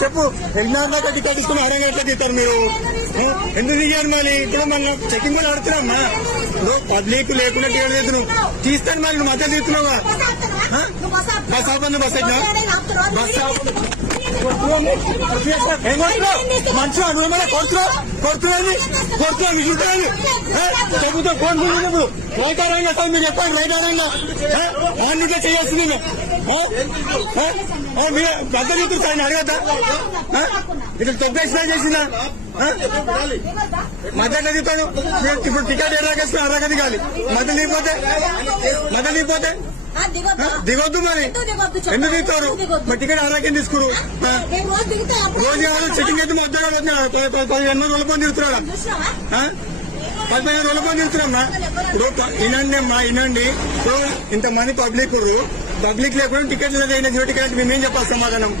చెప్పు ఎగ్జామ్ దాకా టికెట్ తీసుకుని అరంగా ఎట్లా తీస్తారు మీరు? ఎందుకు దిగారు మళ్ళీ? ఇప్పుడు మన చెకింగ్ కూడా ఆడుతున్నామ్మా. ఇప్పుడు పబ్లిక్ లేకుండా టికెట్ తీస్తున్నావు, తీస్తాను మరి నువ్వు మధ్య తీస్తున్నావా? బస్ ఆపండి, బస్ అయినా బస్ ఏం కొడుతున్నావు? మంచిగా నువ్వు ఏమైనా కొడుతున్నావు చూస్తున్నాను చెబుతా ఫోన్ నువ్వు రైట్ ఆరంగా సార్ మీరు చెప్పండి. రైట్ ఆరంగా ఆన్నికే చేయాల్సింది మీరు పెద్ద చూస్తారు సార్ అడగతా ఇట్లా తొక్కేసినా చేసిందా మధ్య దిగుతాను. ఇప్పుడు టికెట్ ఎలాగేస్తున్నా అరగా దిగాలి. మధ్య దిగిపోతే దిగొద్దు మరి. ఎందుకు దిగుతారు? మరి టికెట్ అరకే తీసుకురు. రోజు కాదు చెకింగ్ అయితే మొత్తం 15 రోజుల పని తిరుగుతున్నాడా? 15 రోజుల పని తిరుగుతున్నామ్మా. ఇప్పుడు వినండి అమ్మా, వినండి. ఇప్పుడు ఇంతమంది పబ్లిక్ లేకుండా టికెట్ లేదు, టికెట్ మేమేం చెప్పాలి సమాధానం?